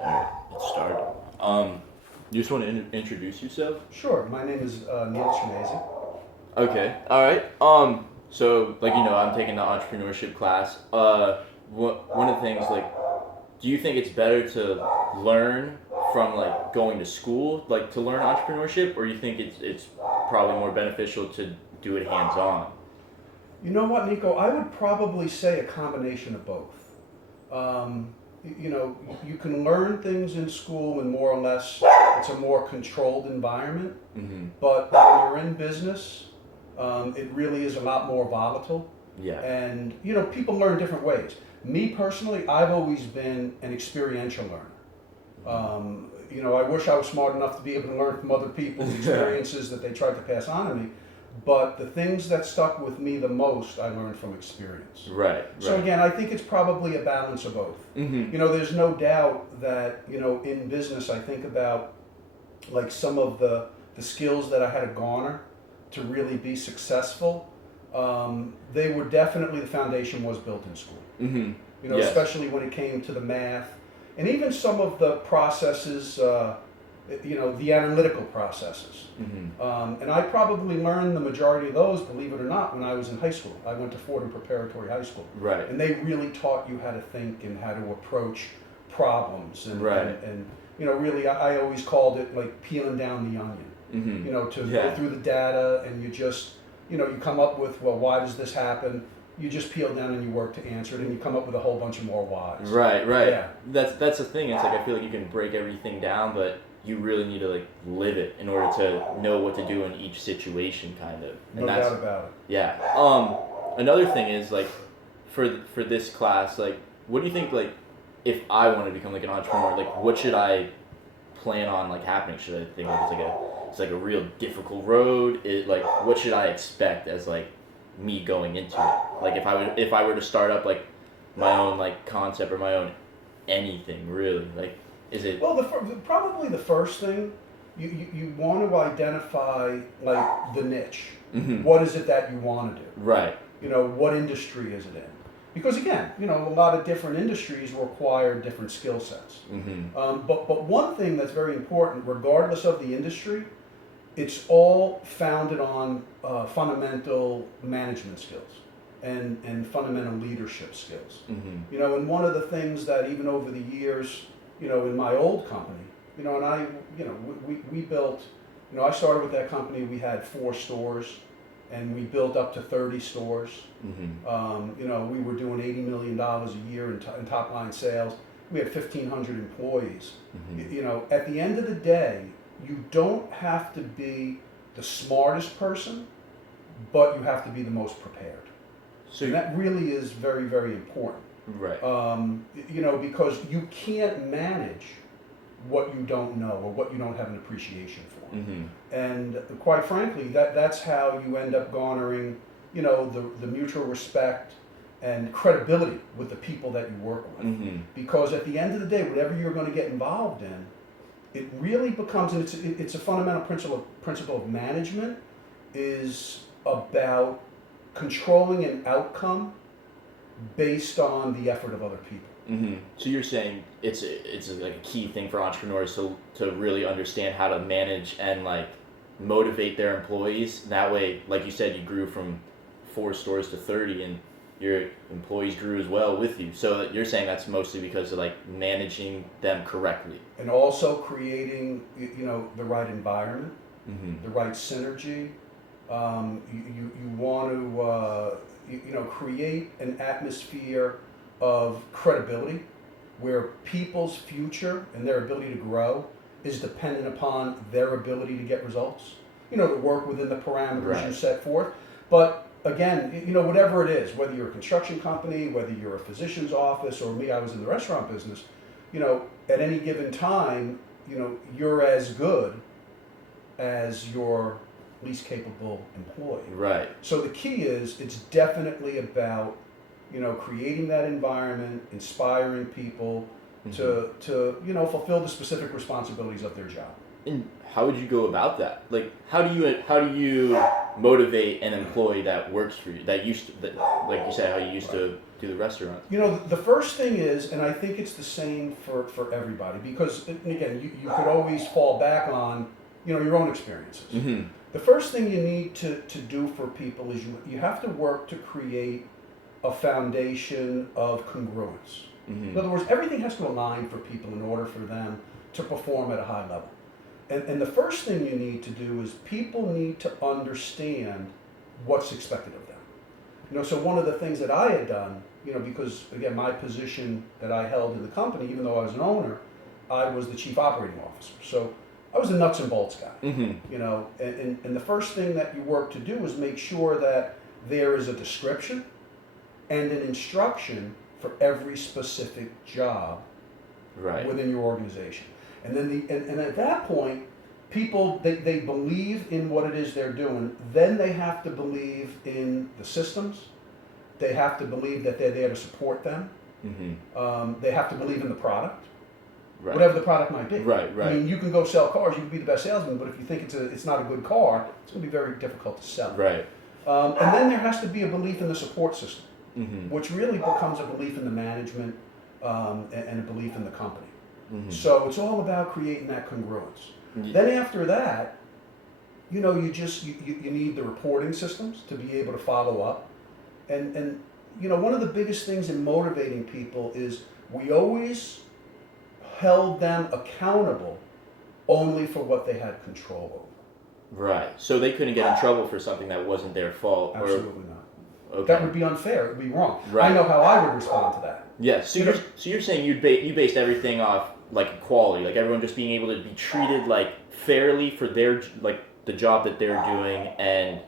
Alright, let's start. You just want to introduce yourself? Sure. My name is Neil Chemese. Okay, alright. So, like, I'm taking the entrepreneurship class. One of the things, like, do you think it's better to learn from, like, going to school, like, to learn entrepreneurship, or you think it's probably more beneficial to do it hands-on? You know what, Nico? I would probably say a combination of both. Um, you can learn things in school and more or less it's a more controlled environment. Mm-hmm. But when you're in business, it really is a lot more volatile. Yeah. And, people learn different ways. Me personally, I've always been an experiential learner. I wish I was smart enough to be able to learn from other people's experiences that they tried to pass on to me. But the things that stuck with me the most, I learned from experience. Right. So again, I think it's probably a balance of both. Mm-hmm. There's no doubt that, in business, I think about like some of the skills that I had to garner to really be successful. They were definitely, the foundation was built in school. Mm-hmm. Yes. Especially when it came to the math and even some of the processes, the analytical processes. Mm-hmm. And I probably learned the majority of those, believe it or not, when I was in high school. I went to Fordham Preparatory High School. Right. And they really taught you how to think and how to approach problems. And, Right. and really, I always called it like peeling down the onion. Mm-hmm. To go through the data and you just, you come up with, well, why does this happen? You just peel down and you work to answer it, and you come up with a whole bunch of more whys. Right. Yeah. That's the thing. It's like I feel like you can break everything down, but you really need to like live it in order to know what to do in each situation, kind of. And No doubt about it. Yeah. Another thing is like, for this class, like, what do you think, like, if I want to become like an entrepreneur, like, what should I plan on like happening? Should I think it's like a real difficult road? What should I expect as like me going into it? Like if I were to start up like my own like concept or my own anything really, like, is it? Well, probably the first thing, you want to identify like the niche. Mm-hmm. What is it that you want to do? Right. What industry is it in? Because again, a lot of different industries require different skill sets. Mm-hmm. But one thing that's very important, regardless of the industry, it's all founded on fundamental management skills and fundamental leadership skills. Mm-hmm. And one of the things that even over the years, in my old company, and I, we built, I started with that company, we had 4 stores, and we built up to 30 stores. Mm-hmm. We were doing $80 million a year in top line sales. We had 1,500 employees. Mm-hmm. At the end of the day, you don't have to be the smartest person, but you have to be the most prepared. So and that really is very, very important. Right. Because you can't manage what you don't know or what you don't have an appreciation for. Mm-hmm. And quite frankly, that's how you end up garnering, the mutual respect and credibility with the people that you work with. Mm-hmm. Because at the end of the day, whatever you're going to get involved in, it really becomes, and it's a fundamental principle of management, is about controlling an outcome based on the effort of other people. Mm-hmm. So you're saying it's like a key thing for entrepreneurs to really understand how to manage and like motivate their employees. That way, like you said, you grew from 4 stores to 30, and your employees grew as well with you. So you're saying that's mostly because of like managing them correctly, and also creating the right environment, mm-hmm. the right synergy. You want to create an atmosphere of credibility where people's future and their ability to grow is dependent upon their ability to get results, to work within the parameters you set forth. But again, whatever it is, whether you're a construction company, whether you're a physician's office, or me, I was in the restaurant business, at any given time, you're as good as your least capable employee. Right. So the key is, it's definitely about creating that environment, inspiring people Mm-hmm. to fulfill the specific responsibilities of their job. And how would you go about that? Like, how do you motivate an employee that works for you, that like you said, how you used to do the restaurant? You know, the first thing is, and I think it's the same for everybody, because, and again, you could always fall back on, you know, your own experiences. Mm-hmm. The first thing you need to do for people is you have to work to create a foundation of congruence. Mm-hmm. In other words, everything has to align for people in order for them to perform at a high level. And the first thing you need to do is people need to understand what's expected of them. You know, so one of the things that I had done, you know, because again, my position that I held in the company, even though I was an owner, I was the chief operating officer. So I was a nuts and bolts guy. Mm-hmm. You know, and the first thing that you work to do is make sure that there is a description and an instruction for every specific job Right. within your organization. And then and at that point, people they believe in what it is they're doing. Then they have to believe in the systems. They have to believe that they're there to support them. Mm-hmm. They have to believe in the product, Right. whatever the product might be. Right. I mean, you can go sell cars. You can be the best salesman, but if you think it's not a good car, it's going to be very difficult to sell. Right. And then there has to be a belief in the support system, Mm-hmm. which really becomes a belief in the management and a belief in the company. Mm-hmm. So it's all about creating that congruence. Yeah. Then after that, you know, you need the reporting systems to be able to follow up. And you know, one of the biggest things in motivating people is we always held them accountable only for what they had control over. Right. So they couldn't get in trouble for something that wasn't their fault. Absolutely not. Okay. That would be unfair. It would be wrong. Right. I know how I would respond to that. Yeah. So you're saying you based everything off like equality, like everyone just being able to be treated like fairly for their like the job that they're doing, and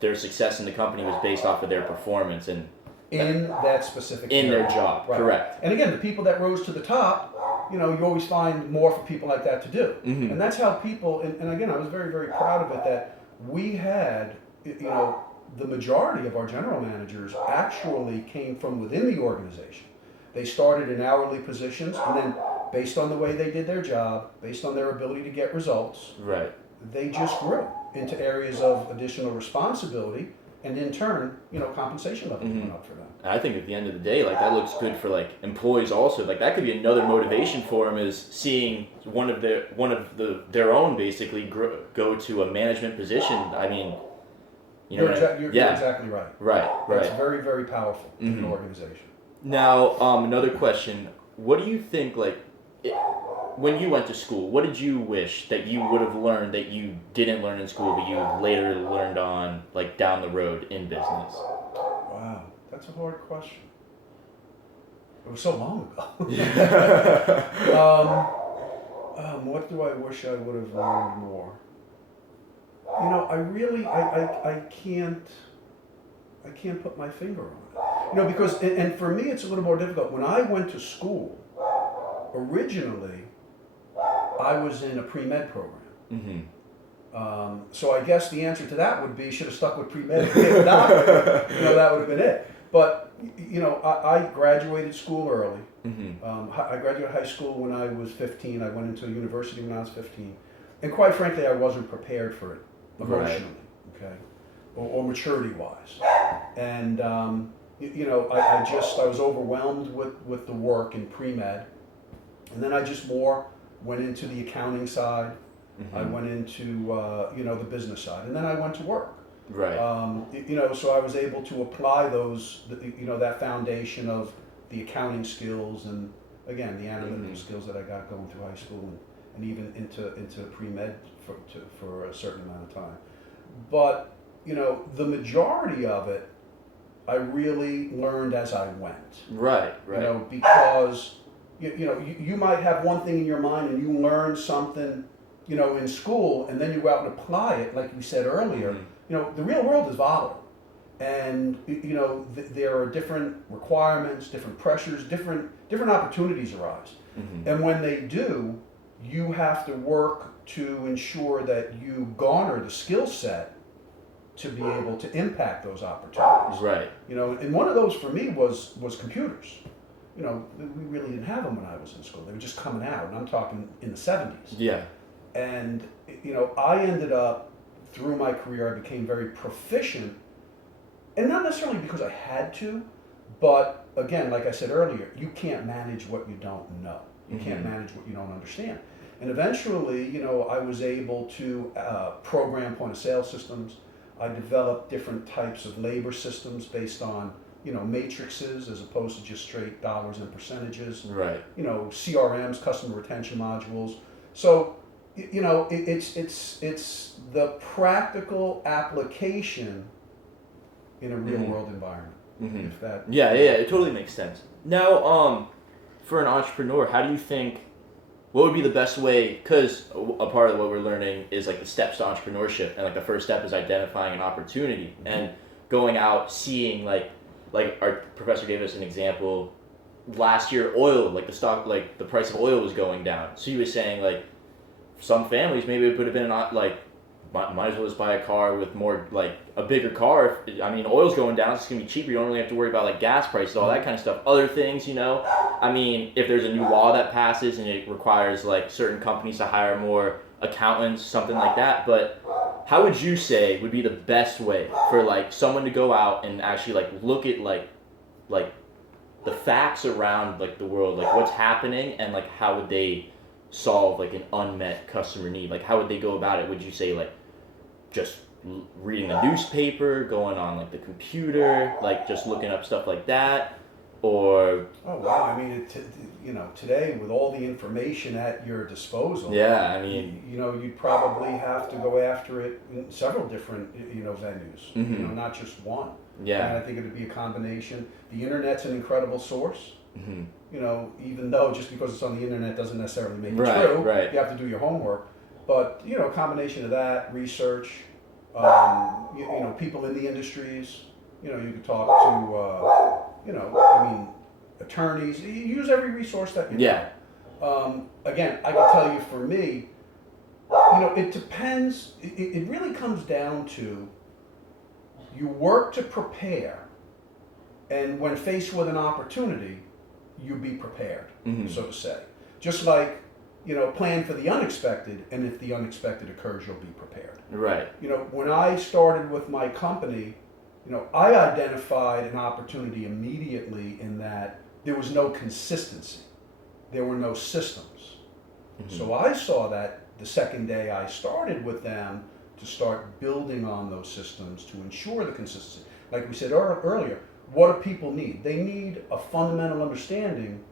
their success in the company was based off of their performance and in that specific in area. their job. Right. Correct. And again, the people that rose to the top, you know, you always find more for people like that to do. Mm-hmm. And that's how people, and again, I was very, very proud of it that we had, you know, the majority of our general managers actually came from within the organization. They started in hourly positions, and then based on the way they did their job, based on their ability to get results, Right. they just grew into areas of additional responsibility, and in turn, you know, compensation levels Mm-hmm. went up for them. And I think at the end of the day, like that looks good for like employees also. Like that could be another motivation for them, is seeing one of their own basically go to a management position. I mean, you know, You're yeah, exactly right. right. That's very, very powerful in an Mhm. organization. Now, another question. What do you think, like, when you went to school, what did you wish that you would have learned that you didn't learn in school, but you later learned on, like, down the road in business? Wow, that's a hard question. It was so long ago. What do I wish I would have learned more? You know, I can't put my finger on it. You know, because, and for me it's a little more difficult. When I went to school, originally, I was in a pre-med program. Mm-hmm. So I guess the answer to that would be, should have stuck with pre-med. If not, you know, that would have been it. But, you know, I graduated school early. Mm-hmm. I graduated high school when I was 15. I went into a university when I was 15. And quite frankly, I wasn't prepared for it emotionally, okay, or maturity-wise. And, you know, I was overwhelmed with the work in pre-med. And then I just more went into the accounting side. Mm-hmm. I went into, you know, the business side. And then I went to work. Right. You know, so I was able to apply those, you know, that foundation of the accounting skills and, again, the analytical Mm-hmm. skills that I got going through high school and even into pre-med for a certain amount of time. But, you know, the majority of it, I really learned as I went. Right. Right. You know, because, you know, you might have one thing in your mind and you learn something, you know, in school, and then you go out and apply it, like we said earlier. Mm-hmm. You know, the real world is volatile. And, you know, there are different requirements, different pressures, different opportunities arise. Mm-hmm. And when they do, you have to work to ensure that you garner the skill set to be able to impact those opportunities. Right. You know, and one of those for me was computers. You know, we really didn't have them when I was in school. They were just coming out, and I'm talking in the 70s. Yeah. And, you know, I ended up, through my career, I became very proficient, and not necessarily because I had to, but again, like I said earlier, you can't manage what you don't know. You can't manage what you don't understand. And eventually, I was able to program point of sale systems. I developed different types of labor systems based on, matrices as opposed to just straight dollars and percentages. Right. CRMs, customer retention modules. So, it's the practical application in a real world environment. If that. Yeah, it totally makes sense. Now, for an entrepreneur, how do you think? What would be the best way? Because a part of what we're learning is like the steps to entrepreneurship, and like the first step is identifying an opportunity and going out, seeing like our professor gave us an example. Last year, oil, like the price of oil was going down. So he was saying like, some families maybe it would have been like, might as well just buy a car with more like a bigger car. Oil's going down, it's gonna be cheaper. You don't really have to worry about like gas prices, all that kind of stuff. Other things, if there's a new law that passes and it requires like certain companies to hire more accountants, something like that. But how would you say would be the best way for like someone to go out and actually like look at like the facts around like the world, like what's happening, and like how would they solve like an unmet customer need? Like how would they go about it? Would you say like just reading the newspaper, going on like the computer, like just looking up stuff like that, or? Oh wow! Today with all the information at your disposal. Yeah, you'd probably have to go after it in several different venues. Not just one. Yeah. And I think it would be a combination. The internet's an incredible source. Even though just because it's on the internet doesn't necessarily make it true. Right. You have to do your homework. But a combination of that, research, people in the industries. You could talk to, attorneys. You use every resource that you know. Again, I can tell you for me, it depends. It really comes down to you work to prepare, and when faced with an opportunity, you be prepared, so to say. Just like, plan for the unexpected, and if the unexpected occurs, you'll be prepared. Right. When I started with my company, I identified an opportunity immediately in that there was no consistency. There were no systems. So I saw that the second day I started with them to start building on those systems to ensure the consistency. Like we said earlier, what do people need? They need a fundamental understanding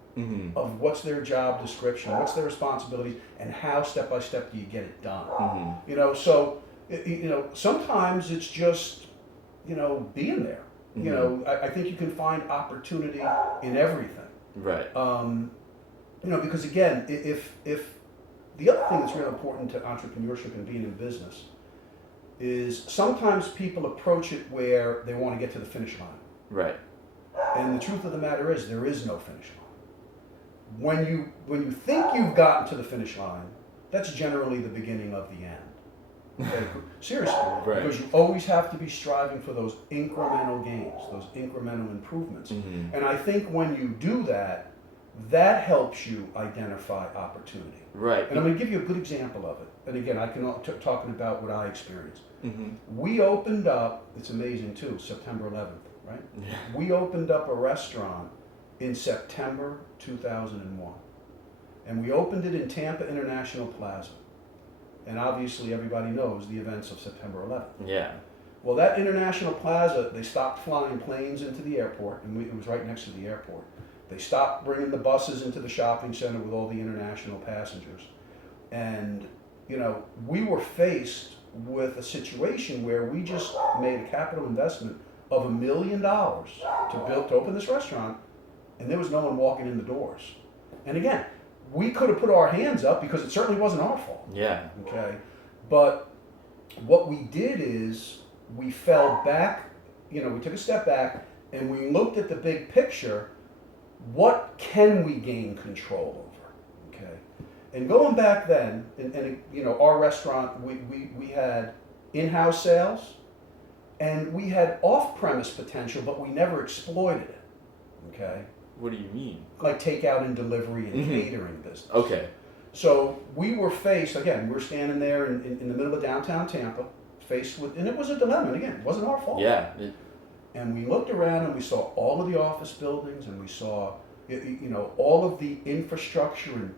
of what's their job description, what's their responsibilities, and how step by step do you get it done. Sometimes it's just being there. I think you can find opportunity in everything. Right. Because again, if the other thing that's really important to entrepreneurship and being in business is sometimes people approach it where they want to get to the finish line. Right. And the truth of the matter is there is no finish line. When you think you've gotten to the finish line, that's generally the beginning of the end. Okay? Seriously. Right. Because you always have to be striving for those incremental gains, those incremental improvements. And I think when you do that, that helps you identify opportunity. Right. And I'm going to give you a good example of it. And again, I can talking about what I experienced. We opened up, it's amazing too, September 11th, right? Yeah. We opened up a restaurant in September 2001. And we opened it in Tampa International Plaza. And obviously everybody knows the events of September 11th. Yeah. Well, that International Plaza, they stopped flying planes into the airport, and it was right next to the airport. They stopped bringing the buses into the shopping center with all the international passengers. And, we were faced with a situation where we just made a capital investment of $1 million to open this restaurant, and there was no one walking in the doors. And again, we could have put our hands up because it certainly wasn't our fault. Yeah. Okay. But what we did is we fell back, we took a step back and we looked at the big picture. What can we gain control over? Okay. And going back then, and our restaurant, we had in-house sales and we had off-premise potential, but we never exploited it. Okay. What do you mean? Like takeout and delivery and catering business. Okay. So we were faced, again, we were standing there in the middle of downtown Tampa, faced with, and it was a dilemma, and again, it wasn't our fault. Yeah. And we looked around and we saw all of the office buildings and we saw, all of the infrastructure and